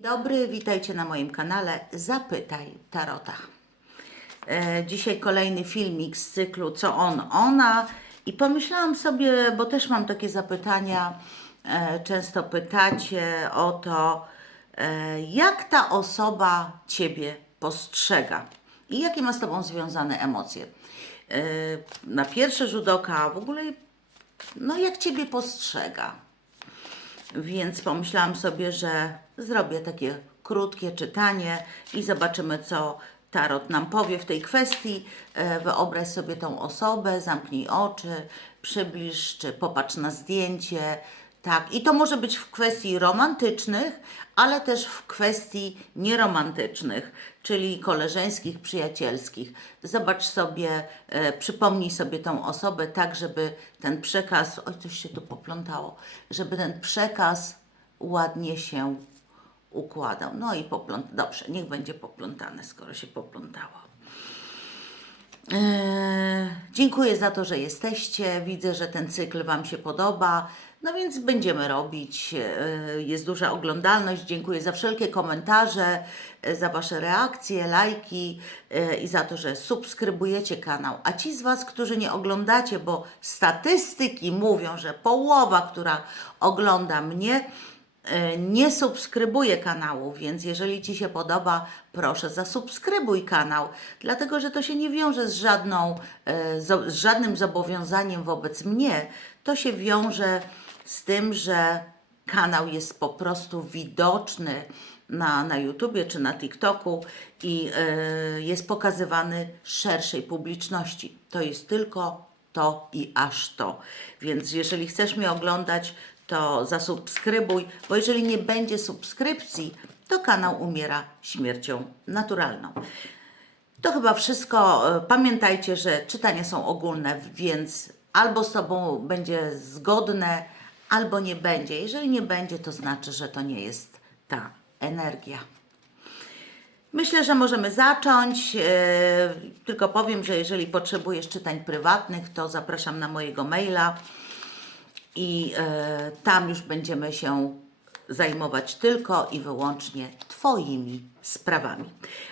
Dobry, witajcie na moim kanale Zapytaj Tarota. E, dzisiaj kolejny filmik z cyklu Co on, ona i pomyślałam sobie, bo też mam takie zapytania, e, często pytacie o to, e, jak ta osoba Ciebie postrzega i jakie ma z Tobą związane emocje. E, na pierwszy rzut oka w ogóle, no jak Ciebie postrzega. Więc pomyślałam sobie, że zrobię takie krótkie czytanie i zobaczymy, co Tarot nam powie w tej kwestii. E, Wyobraź sobie tą osobę, zamknij oczy, przybliż, czy popatrz na zdjęcie. Tak, i to może być w kwestii romantycznych, ale też w kwestii nieromantycznych, czyli koleżeńskich, przyjacielskich. Zobacz sobie, e, przypomnij sobie tą osobę tak, żeby ten przekaz, oj coś się tu poplątało, żeby ten przekaz ładnie się układał. No i popląt, dobrze, niech będzie poplątane, skoro się poplątało. Eee, dziękuję za to, że jesteście. Widzę, że ten cykl Wam się podoba. No więc będziemy robić. Eee, jest duża oglądalność. Dziękuję za wszelkie komentarze, e, za Wasze reakcje, lajki e, i za to, że subskrybujecie kanał. A ci z Was, którzy nie oglądacie, bo statystyki mówią, że połowa, która ogląda mnie, e, nie subskrybuje kanału, więc jeżeli Ci się podoba, proszę zasubskrybuj kanał, dlatego że to się nie wiąże z, żadną, e, z żadnym zobowiązaniem wobec mnie. To się wiąże z tym, że kanał jest po prostu widoczny na, na YouTubie czy na TikToku i e, jest pokazywany szerszej publiczności. To jest tylko to i aż to. Więc jeżeli chcesz mnie oglądać, to zasubskrybuj, bo jeżeli nie będzie subskrypcji, to kanał umiera śmiercią naturalną. To chyba wszystko. Pamiętajcie, że czytania są ogólne, więc albo z Tobą będzie zgodne, albo nie będzie. Jeżeli nie będzie, to znaczy, że to nie jest ta energia. Myślę, że możemy zacząć. E, Tylko powiem, że jeżeli potrzebujesz czytań prywatnych, to zapraszam na mojego maila i e, tam już będziemy się zajmować tylko i wyłącznie Twoimi sprawami.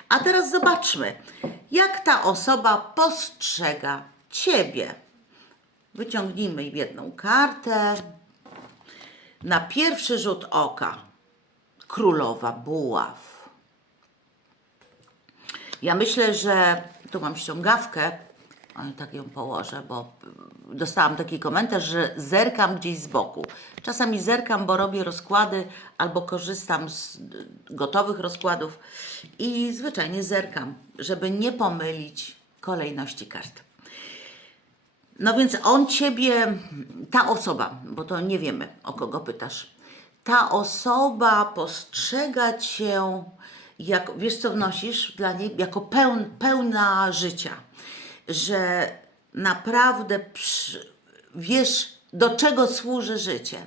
A teraz zobaczmy, jak ta osoba postrzega Ciebie. Wyciągnijmy jedną kartę. Na pierwszy rzut oka królowa buław. Ja myślę, że tu mam ściągawkę, ale tak ją położę, bo dostałam taki komentarz, że zerkam gdzieś z boku. Czasami zerkam, bo robię rozkłady albo korzystam z gotowych rozkładów i zwyczajnie zerkam, żeby nie pomylić kolejności kart. No więc on ciebie, ta osoba, bo to nie wiemy o kogo pytasz, ta osoba postrzega cię, jak, wiesz co wnosisz dla niej, jako pełn, pełna życia, że naprawdę wiesz, do czego służy życie.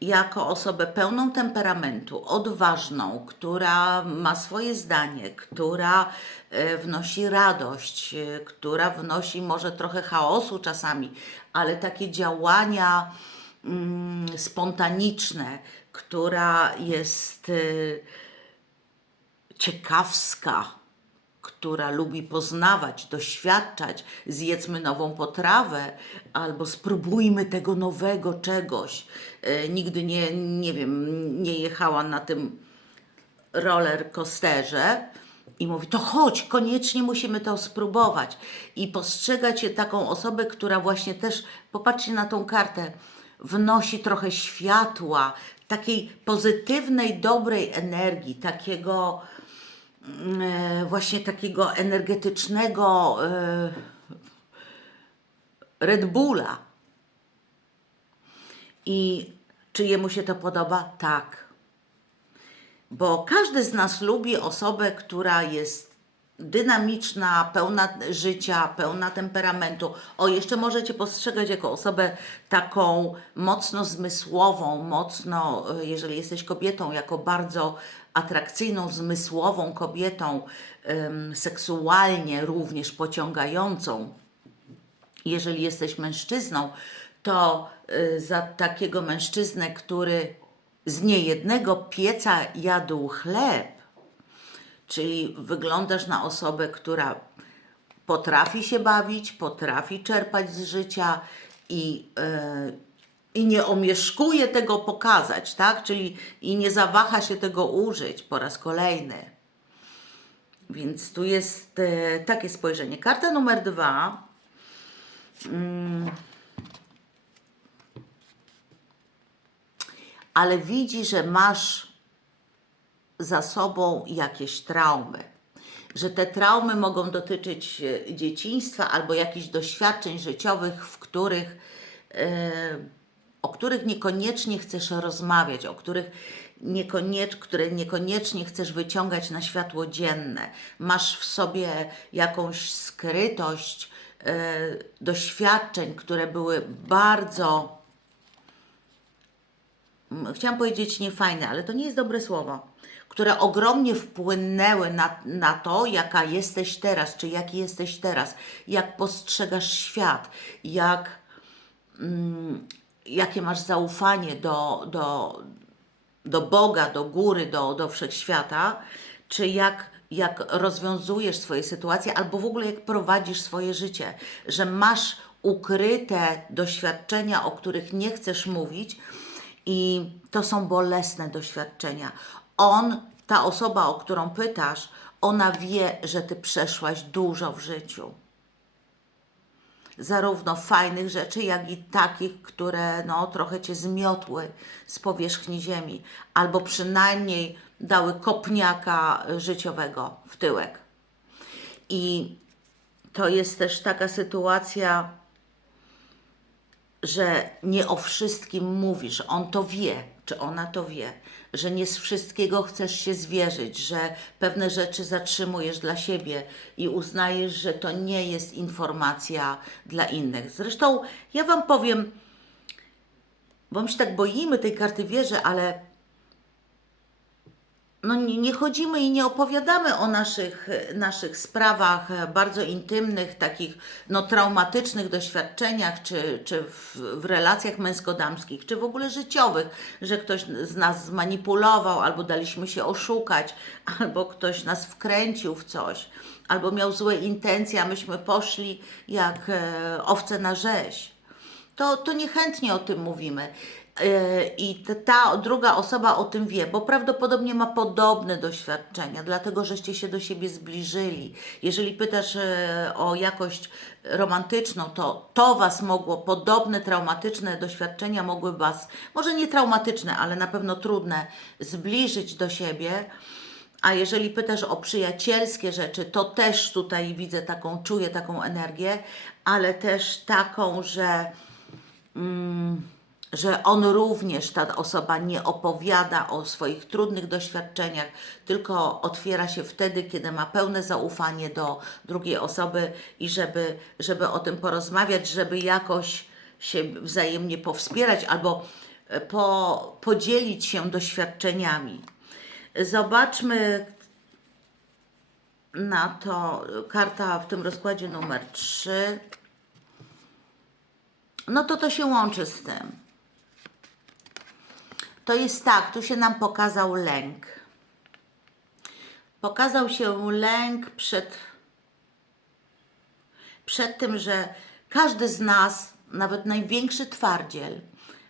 Jako osobę pełną temperamentu, odważną, która ma swoje zdanie, która e, wnosi radość, e, która wnosi może trochę chaosu czasami, ale takie działania mm, spontaniczne, która jest e, ciekawska, która lubi poznawać, doświadczać, zjedzmy nową potrawę albo spróbujmy tego nowego czegoś. E, nigdy nie, nie wiem, nie jechała na tym roller coasterze i mówi, to chodź, koniecznie musimy to spróbować. I postrzegać je taką osobę, która właśnie też, popatrzcie na tą kartę, wnosi trochę światła, takiej pozytywnej, dobrej energii, takiego właśnie takiego energetycznego e, Red Bulla. I czy jemu się to podoba? Tak. Bo każdy z nas lubi osobę, która jest dynamiczna, pełna życia, pełna temperamentu. O, jeszcze możecie postrzegać jako osobę taką mocno zmysłową, mocno, e, jeżeli jesteś kobietą, jako bardzo atrakcyjną, zmysłową kobietą, seksualnie również pociągającą. Jeżeli jesteś mężczyzną, to y, za takiego mężczyznę, który z niejednego pieca jadł chleb, czyli wyglądasz na osobę, która potrafi się bawić, potrafi czerpać z życia i, e, i nie omieszkuje tego pokazać, tak? Czyli i nie zawaha się tego użyć po raz kolejny. Więc tu jest e, takie spojrzenie. Karta numer dwa. Mm, ale widzi, że masz za sobą jakieś traumy. Że te traumy mogą dotyczyć e, dzieciństwa albo jakichś doświadczeń życiowych, w których, e, o których niekoniecznie chcesz rozmawiać, o których które niekoniecznie chcesz wyciągać na światło dzienne. Masz w sobie jakąś skrytość e, doświadczeń, które były bardzo chciałam powiedzieć niefajne, ale to nie jest dobre słowo, które ogromnie wpłynęły na, na to, jaka jesteś teraz, czy jaki jesteś teraz, jak postrzegasz świat, jak, mm, jakie masz zaufanie do, do, do Boga, do góry, do, do wszechświata, czy jak, jak rozwiązujesz swoje sytuacje, albo w ogóle jak prowadzisz swoje życie, że masz ukryte doświadczenia, o których nie chcesz mówić, i to są bolesne doświadczenia. On, ta osoba, o którą pytasz, ona wie, że ty przeszłaś dużo w życiu. Zarówno fajnych rzeczy, jak i takich, które no, trochę cię zmiotły z powierzchni ziemi, albo przynajmniej dały kopniaka życiowego w tyłek. I to jest też taka sytuacja, że nie o wszystkim mówisz. On to wie, czy ona to wie, że nie z wszystkiego chcesz się zwierzyć, że pewne rzeczy zatrzymujesz dla siebie i uznajesz, że to nie jest informacja dla innych. Zresztą ja Wam powiem, bo my się tak boimy tej karty wieży, ale no nie, nie chodzimy i nie opowiadamy o naszych, naszych sprawach e, bardzo intymnych, takich no, traumatycznych doświadczeniach, czy, czy w, w relacjach męsko-damskich, czy w ogóle życiowych, że ktoś z nas zmanipulował, albo daliśmy się oszukać, albo ktoś nas wkręcił w coś, albo miał złe intencje, a myśmy poszli jak e, owce na rzeź. To, to niechętnie o tym mówimy. Yy, I ta, druga osoba o tym wie, bo prawdopodobnie ma podobne doświadczenia, dlatego żeście się do siebie zbliżyli. Jeżeli pytasz e, o jakość romantyczną, to to Was mogło, podobne traumatyczne doświadczenia mogły Was, może nie traumatyczne, ale na pewno trudne, zbliżyć do siebie. A jeżeli pytasz o przyjacielskie rzeczy, to też tutaj widzę taką, czuję taką energię, ale też taką, że. Mm, że on również, ta osoba nie opowiada o swoich trudnych doświadczeniach, tylko otwiera się wtedy, kiedy ma pełne zaufanie do drugiej osoby i żeby, żeby o tym porozmawiać, żeby jakoś się wzajemnie powspierać albo e, po, podzielić się doświadczeniami. Zobaczmy na to karta w tym rozkładzie numer 3. No to to się łączy z tym. To jest tak, tu się nam pokazał lęk. Pokazał się lęk przed, przed tym, że każdy z nas, nawet największy twardziel,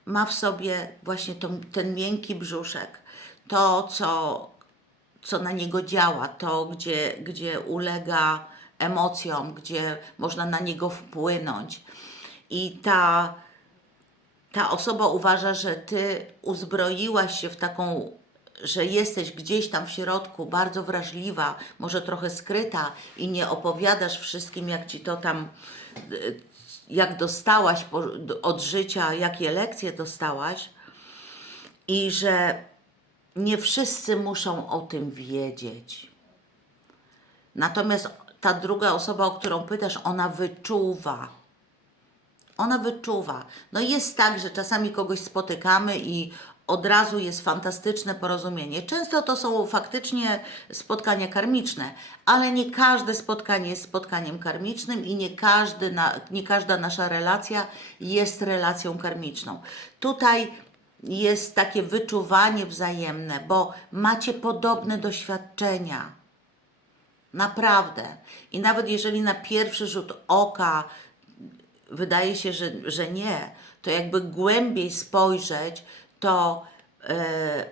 ma w sobie właśnie to, ten miękki brzuszek, to, co, co na niego działa, to, gdzie, gdzie ulega emocjom, gdzie można na niego wpłynąć. I ta ta osoba uważa, że ty uzbroiłaś się w taką, że jesteś gdzieś tam w środku bardzo wrażliwa, może trochę skryta i nie opowiadasz wszystkim, jak ci to tam, y, jak dostałaś od życia, jakie lekcje dostałaś, i że nie wszyscy muszą o tym wiedzieć. Natomiast ta druga osoba, o którą pytasz, ona wyczuwa ona wyczuwa. No jest tak, że czasami kogoś spotykamy i od razu jest fantastyczne porozumienie. Często to są faktycznie spotkania karmiczne, ale nie każde spotkanie jest spotkaniem karmicznym i nie, każdy na, nie każda nasza relacja jest relacją karmiczną. Tutaj jest takie wyczuwanie wzajemne, bo macie podobne doświadczenia. Naprawdę. I nawet jeżeli na pierwszy rzut oka wydaje się, że, że nie, to jakby głębiej spojrzeć, to e,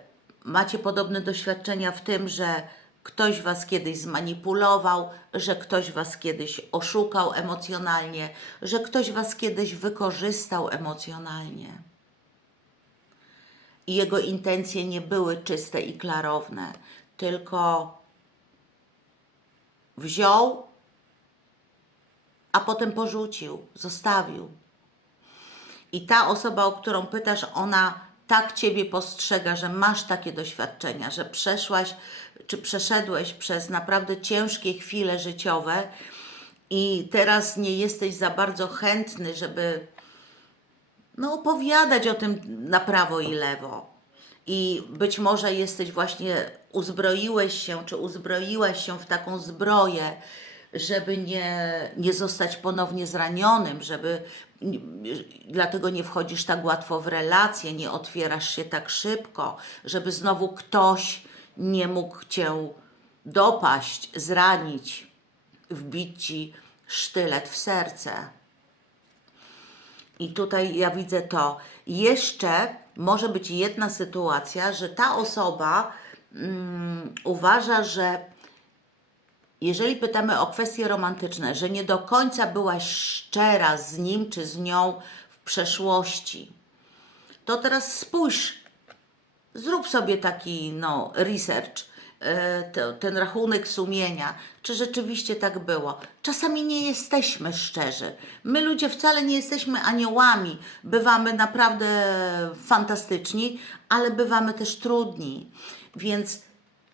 macie podobne doświadczenia w tym, że ktoś was kiedyś zmanipulował, że ktoś was kiedyś oszukał emocjonalnie, że ktoś was kiedyś wykorzystał emocjonalnie. I jego intencje nie były czyste i klarowne, tylko wziął, a potem porzucił, zostawił. I ta osoba, o którą pytasz, ona tak Ciebie postrzega, że masz takie doświadczenia, że przeszłaś czy przeszedłeś przez naprawdę ciężkie chwile życiowe i teraz nie jesteś za bardzo chętny, żeby no, opowiadać o tym na prawo i lewo. I być może jesteś właśnie, uzbroiłeś się, czy uzbroiłaś się w taką zbroję, żeby nie, nie zostać ponownie zranionym, żeby dlatego nie wchodzisz tak łatwo w relacje, nie otwierasz się tak szybko, żeby znowu ktoś nie mógł cię dopaść, zranić, wbić ci sztylet w serce. I tutaj ja widzę to. Jeszcze może być jedna sytuacja, że ta osoba mm, uważa, że jeżeli pytamy o kwestie romantyczne, że nie do końca byłaś szczera z nim czy z nią w przeszłości, to teraz spójrz, zrób sobie taki no, research, e, te- ten rachunek sumienia, czy rzeczywiście tak było. Czasami nie jesteśmy szczerzy. My ludzie wcale nie jesteśmy aniołami. Bywamy naprawdę fantastyczni, ale bywamy też trudni. Więc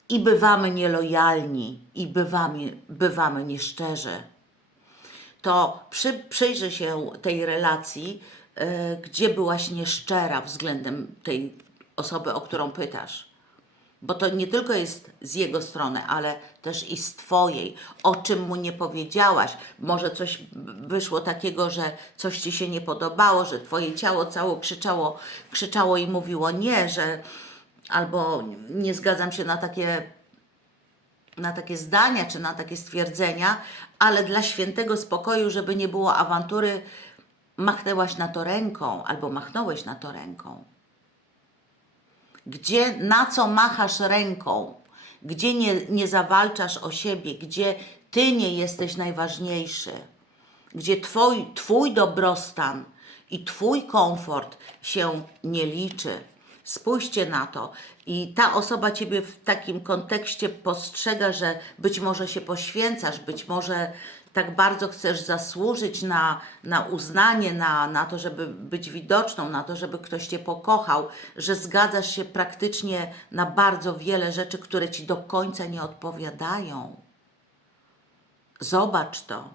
i bywamy nielojalni, i bywamy, bywamy nieszczerzy to przy, się tej relacji, e, gdzie byłaś nieszczera względem tej osoby, o którą pytasz. Bo to nie tylko jest z jego strony, ale też i z Twojej. O czym mu nie powiedziałaś. Może coś wyszło takiego, że coś Ci się nie podobało, że Twoje ciało cało krzyczało, krzyczało i mówiło nie, że albo nie zgadzam się na takie na takie zdania czy na takie stwierdzenia, ale dla świętego spokoju, żeby nie było awantury, machnęłaś na to ręką albo machnąłeś na to ręką. Gdzie, na co machasz ręką? Gdzie nie, nie zawalczasz o siebie? Gdzie ty nie jesteś najważniejszy? Gdzie twój, twój dobrostan i twój komfort się nie liczy? Spójrzcie na to. I ta osoba Ciebie w takim kontekście postrzega, że być może się poświęcasz, być może tak bardzo chcesz zasłużyć na, na uznanie, na, na to, żeby być widoczną, na to, żeby ktoś Cię pokochał, że zgadzasz się praktycznie na bardzo wiele rzeczy, które Ci do końca nie odpowiadają. Zobacz to.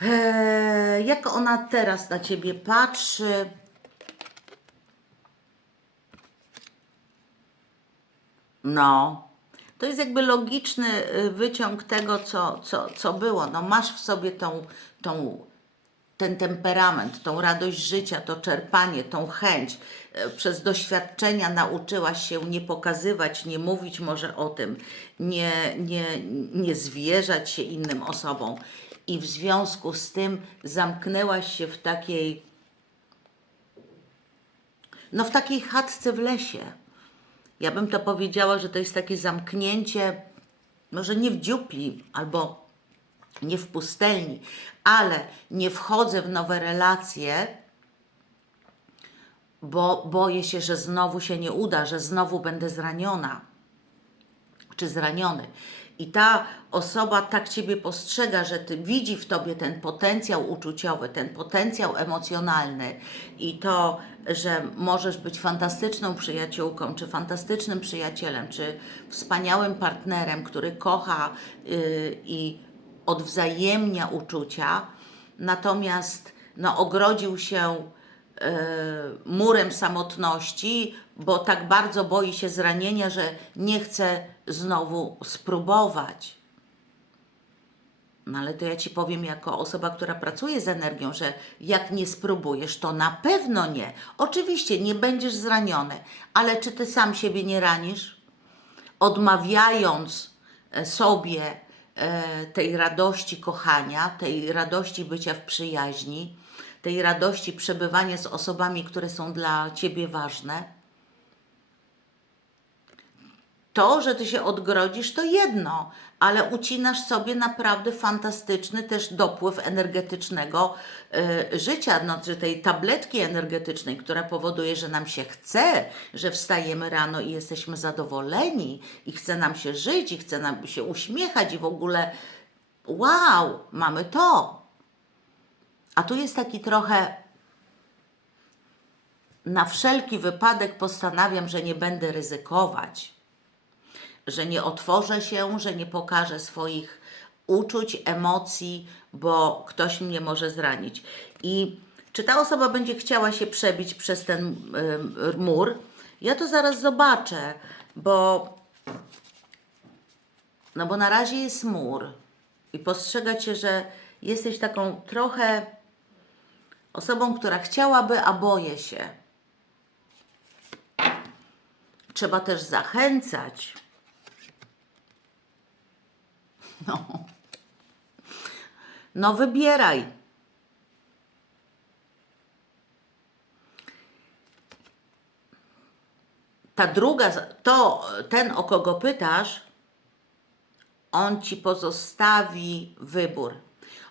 Eee, jak ona teraz na Ciebie patrzy? No, to jest jakby logiczny y, wyciąg tego, co, co, co było. No, masz w sobie tą, tą, ten temperament, tą radość życia, to czerpanie, tą chęć. Y, Przez doświadczenia nauczyłaś się nie pokazywać, nie mówić może o tym, nie, nie, nie zwierzać się innym osobom. I w związku z tym zamknęłaś się w takiej, no w takiej chatce w lesie. Ja bym to powiedziała, że to jest takie zamknięcie, może nie w dziupli albo nie w pustelni, ale nie wchodzę w nowe relacje, bo boję się, że znowu się nie uda, że znowu będę zraniona czy zraniony. I ta osoba tak Ciebie postrzega, że Ty widzi w Tobie ten potencjał uczuciowy, ten potencjał emocjonalny i to, że możesz być fantastyczną przyjaciółką, czy fantastycznym przyjacielem, czy wspaniałym partnerem, który kocha yy, i odwzajemnia uczucia, natomiast no, ogrodził się murem samotności, bo tak bardzo boi się zranienia, że nie chce znowu spróbować. No ale to ja Ci powiem jako osoba, która pracuje z energią, że jak nie spróbujesz, to na pewno nie. Oczywiście nie będziesz zraniony, ale czy Ty sam siebie nie ranisz? Odmawiając e, sobie e, tej radości kochania, tej radości bycia w przyjaźni, tej radości przebywania z osobami, które są dla Ciebie ważne, to, że ty się odgrodzisz, to jedno, ale ucinasz sobie naprawdę fantastyczny też dopływ energetycznego y, życia, no, czy tej tabletki energetycznej, która powoduje, że nam się chce, że wstajemy rano i jesteśmy zadowoleni, i chce nam się żyć, i chce nam się uśmiechać, i w ogóle wow, mamy to. A tu jest taki trochę na wszelki wypadek postanawiam, że nie będę ryzykować że nie otworzę się, że nie pokażę swoich uczuć, emocji, bo ktoś mnie może zranić. I czy ta osoba będzie chciała się przebić przez ten y, mur? Ja to zaraz zobaczę, bo no bo na razie jest mur i postrzega cię, że jesteś taką trochę osobą, która chciałaby, a boję się. Trzeba też zachęcać. No. No wybieraj. Ta druga, to ten o kogo pytasz, on ci pozostawi wybór.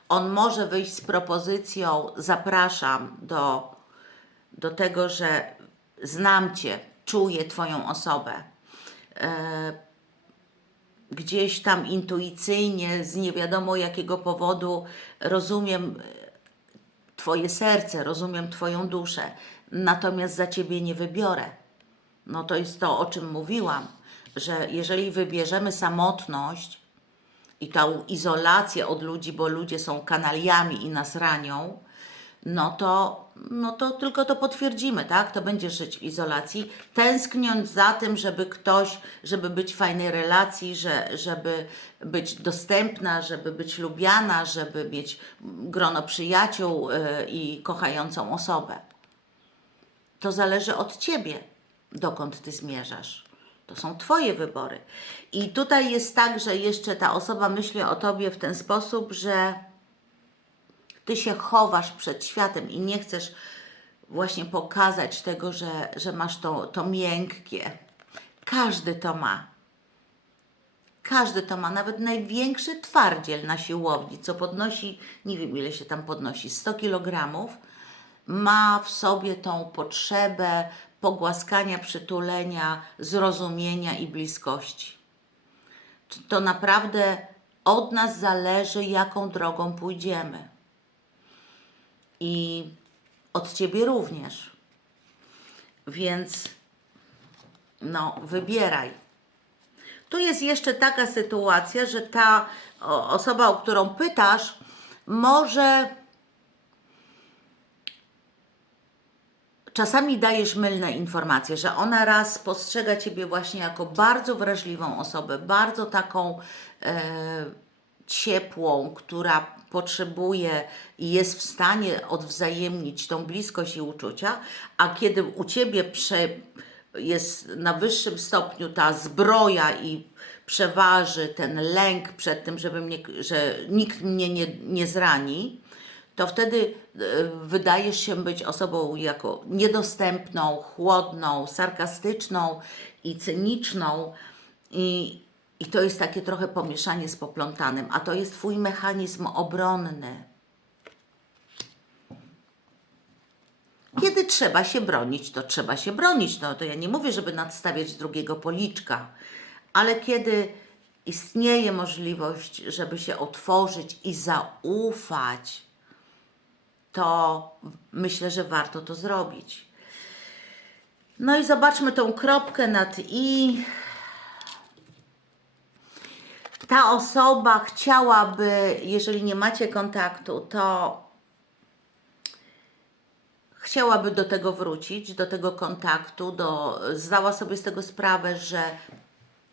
On może wyjść z propozycją, zapraszam do, do tego, że znam cię, czuję twoją osobę. E, gdzieś tam intuicyjnie, z nie wiadomo jakiego powodu rozumiem e, Twoje serce, rozumiem Twoją duszę, natomiast za Ciebie nie wybiorę. No to jest to, o czym mówiłam, że jeżeli wybierzemy samotność i tą izolację od ludzi, bo ludzie są kanaliami i nas ranią, no to, no to tylko to potwierdzimy, tak? To będzie żyć w izolacji, tęskniąc za tym, żeby ktoś, żeby być w fajnej relacji, że, żeby być dostępna, żeby być lubiana, żeby mieć grono przyjaciół yy, i kochającą osobę. To zależy od Ciebie, dokąd Ty zmierzasz. To są Twoje wybory. I tutaj jest tak, że jeszcze ta osoba myśli o Tobie w ten sposób, że ty się chowasz przed światem i nie chcesz właśnie pokazać tego, że, że masz to, to miękkie. Każdy to ma. Każdy to ma, nawet największy twardziel na siłowni, co podnosi, nie wiem ile się tam podnosi, 100 kg, ma w sobie tą potrzebę pogłaskania, przytulenia, zrozumienia i bliskości. To naprawdę od nas zależy, jaką drogą pójdziemy i od Ciebie również. Więc no, wybieraj. Tu jest jeszcze taka sytuacja, że ta osoba, o którą pytasz, może czasami dajesz mylne informacje, że ona raz postrzega Ciebie właśnie jako bardzo wrażliwą osobę, bardzo taką e, ciepłą, która potrzebuje i jest w stanie odwzajemnić tą bliskość i uczucia, a kiedy u Ciebie prze, jest na wyższym stopniu ta zbroja i przeważy ten lęk przed tym, żeby mnie, że nikt mnie nie, nie zrani, to wtedy e, wydajesz się być osobą jako niedostępną, chłodną, sarkastyczną i cyniczną i, i to jest takie trochę pomieszanie z poplątanym, a to jest Twój mechanizm obronny. Kiedy trzeba się bronić, to trzeba się bronić. No to ja nie mówię, żeby nadstawiać drugiego policzka, ale kiedy istnieje możliwość, żeby się otworzyć i zaufać, to myślę, że warto to zrobić. No i zobaczmy tą kropkę nad i ta osoba chciałaby, jeżeli nie macie kontaktu, to chciałaby do tego wrócić, do tego kontaktu, do, zdała sobie z tego sprawę, że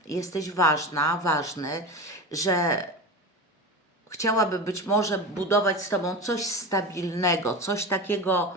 jesteś ważna, ważny, że chciałaby być może budować z Tobą coś stabilnego, coś takiego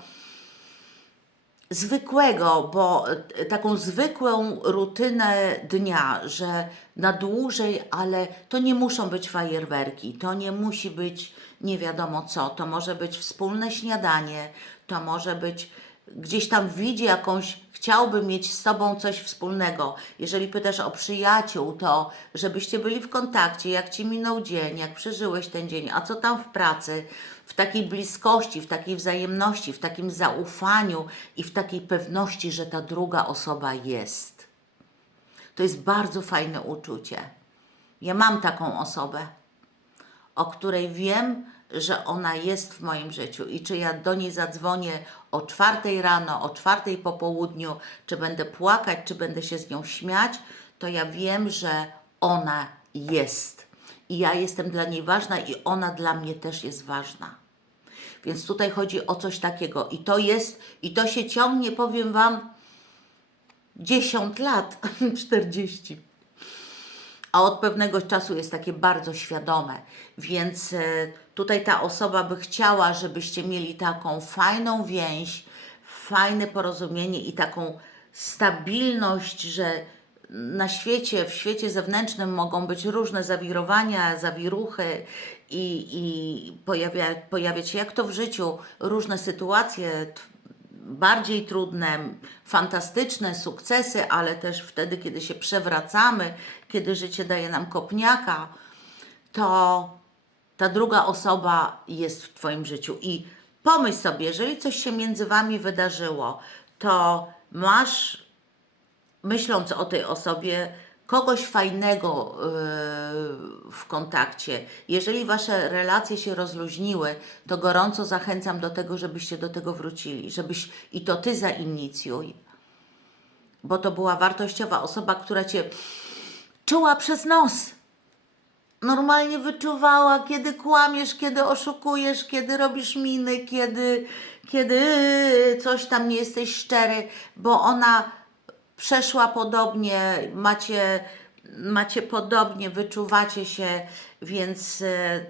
zwykłego, bo e, taką zwykłą rutynę dnia, że na dłużej, ale to nie muszą być fajerwerki, to nie musi być nie wiadomo co, to może być wspólne śniadanie, to może być gdzieś tam widzi jakąś, chciałby mieć z Tobą coś wspólnego. Jeżeli pytasz o przyjaciół, to żebyście byli w kontakcie, jak Ci minął dzień, jak przeżyłeś ten dzień, a co tam w pracy, w takiej bliskości, w takiej wzajemności, w takim zaufaniu i w takiej pewności, że ta druga osoba jest. To jest bardzo fajne uczucie. Ja mam taką osobę, o której wiem, że ona jest w moim życiu i czy ja do niej zadzwonię o czwartej rano, o czwartej po południu, czy będę płakać, czy będę się z nią śmiać, to ja wiem, że ona jest. I ja jestem dla niej ważna i ona dla mnie też jest ważna. Więc tutaj chodzi o coś takiego i to jest, i to się ciągnie, powiem Wam, 10 lat, 40 a od pewnego czasu jest takie bardzo świadome. Więc e, tutaj ta osoba by chciała, żebyście mieli taką fajną więź, fajne porozumienie i taką stabilność, że na świecie, w świecie zewnętrznym mogą być różne zawirowania, zawiruchy i, i pojawia, pojawiać się, jak to w życiu, różne sytuacje, bardziej trudne, fantastyczne sukcesy, ale też wtedy, kiedy się przewracamy, kiedy życie daje nam kopniaka, to ta druga osoba jest w Twoim życiu. I pomyśl sobie, jeżeli coś się między Wami wydarzyło, to masz, myśląc o tej osobie, kogoś fajnego yy, w kontakcie. Jeżeli Wasze relacje się rozluźniły, to gorąco zachęcam do tego, żebyście do tego wrócili, żebyś i to Ty zainicjuj, bo to była wartościowa osoba, która Cię czuła przez nos normalnie wyczuwała, kiedy kłamiesz, kiedy oszukujesz, kiedy robisz miny, kiedy, kiedy coś tam nie jesteś szczery, bo ona przeszła podobnie, macie, macie podobnie, wyczuwacie się, więc e,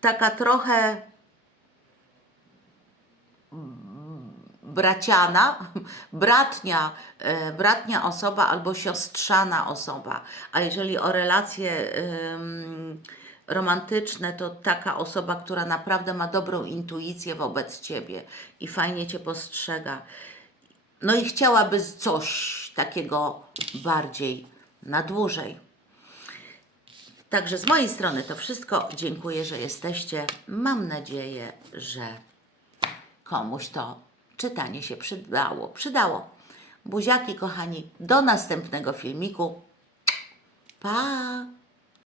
taka trochę braciana, bratnia, e, bratnia osoba albo siostrzana osoba. A jeżeli o relacje romantyczne, to taka osoba, która naprawdę ma dobrą intuicję wobec Ciebie i fajnie Cię postrzega. No i chciałaby coś takiego bardziej na dłużej. Także z mojej strony to wszystko. Dziękuję, że jesteście. Mam nadzieję, że komuś to czytanie się przydało. Przydało. Buziaki, kochani, do następnego filmiku. Pa!